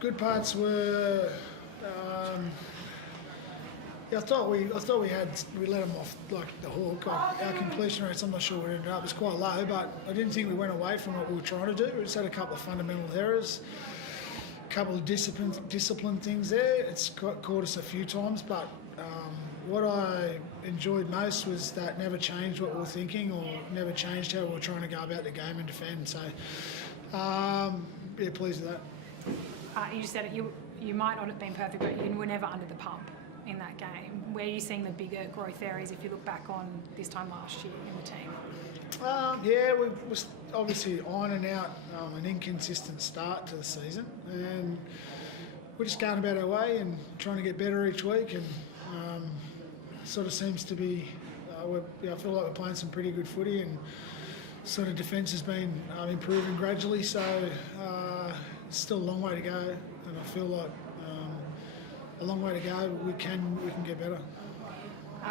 Good parts were. I thought we let them off like the hook. Our completion rates, I'm not sure where it ended up, was quite low, but I didn't think we went away from what we were trying to do. We just had a couple of fundamental errors, a couple of discipline things there. It's caught us a few times, but what I enjoyed most was that never changed what we were thinking or never changed how we were trying to go about the game and defend. So, pleased with that. You said it, you might not have been perfect, but you were never under the pump in that game. Where are you seeing the bigger growth areas if you look back on this time last year in the team? We was obviously ironing out an inconsistent start to the season, and we're just going about our way and trying to get better each week, and sort of seems to be, I feel like we're playing some pretty good footy, and sort of defence has been improving gradually, so it's still a long way to go, and I feel like a long way to go. We can get better.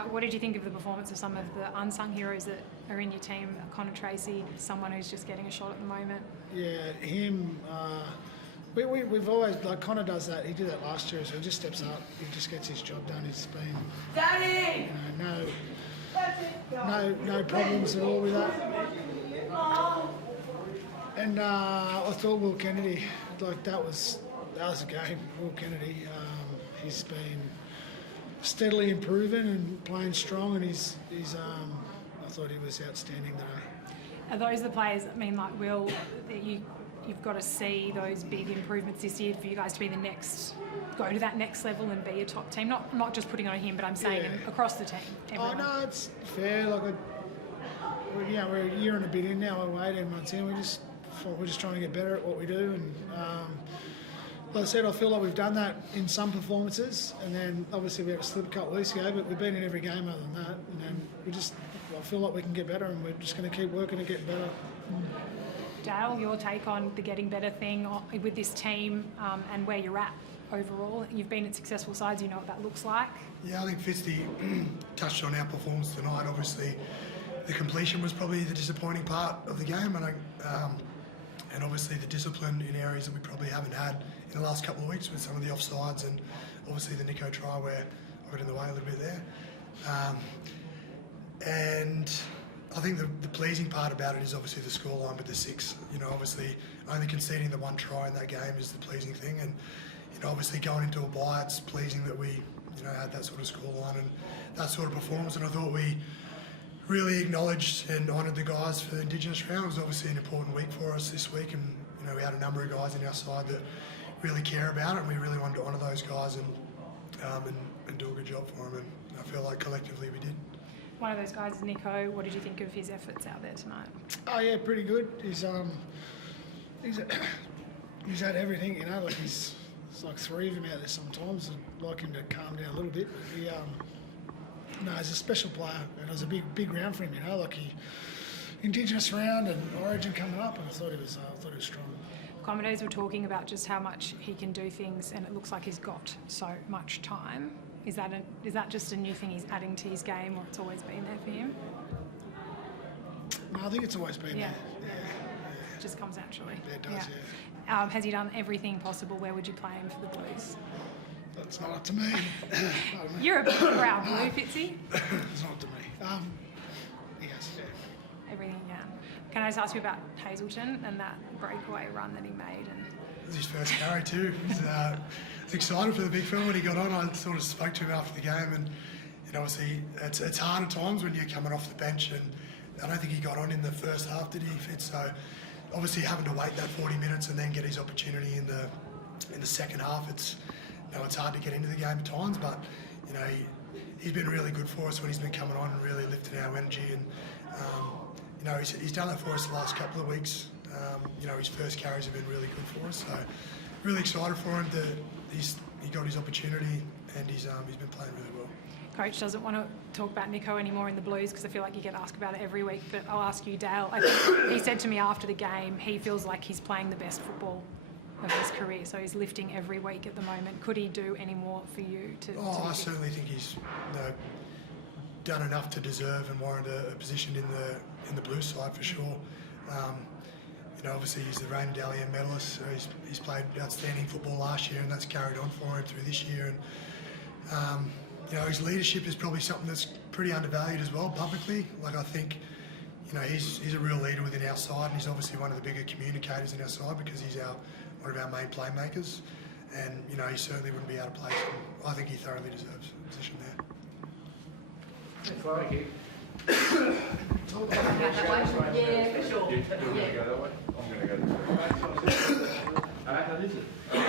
What did you think of the performance of some of the unsung heroes that are in your team? Connor Tracy, someone who's just getting a shot at the moment. Yeah, him. We've always, like, Connor does that. He did that last year, so he just steps up. He just gets his job done. He's been, Daddy! No problems at all with that. And I thought Will Kennedy, like, that was a game. Will Kennedy, he's been steadily improving and playing strong, and he's I thought he was outstanding today. Are those the players, I mean, like Will, that you've got to see those big improvements this year for you guys to be go to that next level and be a top team? Not just putting on him, but I'm saying across the team. Everyone. Oh, no, it's fair. Like, we're a year and a bit in now. We're 18 months in. We're just trying to get better at what we do, and like I said, I feel like we've done that in some performances, and then obviously we had a slip a couple of weeks ago, but we've been in every game other than that, and then I feel like we can get better, and we're just going to keep working to get better. Dale, your take on the getting better thing with this team and where you're at overall? You've been at successful sides, you know what that looks like. Yeah, I think Fitzy touched on our performance tonight. Obviously, the completion was probably the disappointing part of the game, and obviously the discipline in areas that we probably haven't had in the last couple of weeks with some of the offsides, and obviously the Nico try where I got in the way a little bit there. And I think the pleasing part about it is obviously the scoreline with the 6. You know, obviously only conceding the 1 try in that game is the pleasing thing, and obviously going into a bye, it's pleasing that we had that sort of scoreline and that sort of performance. And I thought we really acknowledged and honoured the guys for the Indigenous round. It was obviously an important week for us this week, and we had a number of guys in our side that really care about it, and we really wanted to honour those guys and do a good job for them, and I feel like collectively we did. One of those guys is Nico. What did you think of his efforts out there tonight? Oh yeah, pretty good. He's had everything, like it's like 3 of him out there sometimes. I'd like him to calm down a little bit. But he's a special player, and it was a big round for him. Like Indigenous round and Origin coming up, and I thought he was strong. Commentators were talking about just how much he can do things, and it looks like he's got so much time. Is that just a new thing he's adding to his game, or it's always been there for him? No, I think it's always been there. Yeah. It just comes naturally. Yeah, it does, yeah. Has he done everything possible? Where would you play him for the Blues? That's not up to me. You're a big proud Blue, Fitzy. It's not up to me. Yes. Everything you can. Can I just ask you about Hazelton and that breakaway run that he made? It was his first carry too. He's excited for the big fella when he got on. I sort of spoke to him after the game, and obviously it's hard at times when you're coming off the bench, and I don't think he got on in the first half, did he, Fitz? So obviously having to wait that 40 minutes and then get his opportunity in the second half, it's hard to get into the game at times, but he's been really good for us when he's been coming on and really lifting our energy, and he's done that for us the last couple of weeks. His first carries have been really good for us, so really excited for him that he got his opportunity, and he's been playing really well. Coach doesn't want to talk about Nico anymore in the Blues because I feel like you get asked about it every week, but I'll ask you, Dale. He said to me after the game he feels like he's playing the best football of his career, so he's lifting every week at the moment. Could he do any more for you? I certainly think he's done enough to deserve and warrant a position in the Blues side for sure. obviously he's the reigning Dally M medalist, so he's played outstanding football last year, and that's carried on for him through this year. And his leadership is probably something that's pretty undervalued as well publicly. Like, I think, he's a real leader within our side, and he's obviously one of the bigger communicators in our side because he's one of our main playmakers. And he certainly wouldn't be out of place. And I think he thoroughly deserves a position there. Thank you. Yeah, for sure. You're going to go that way? I'm going to go this way. That is it.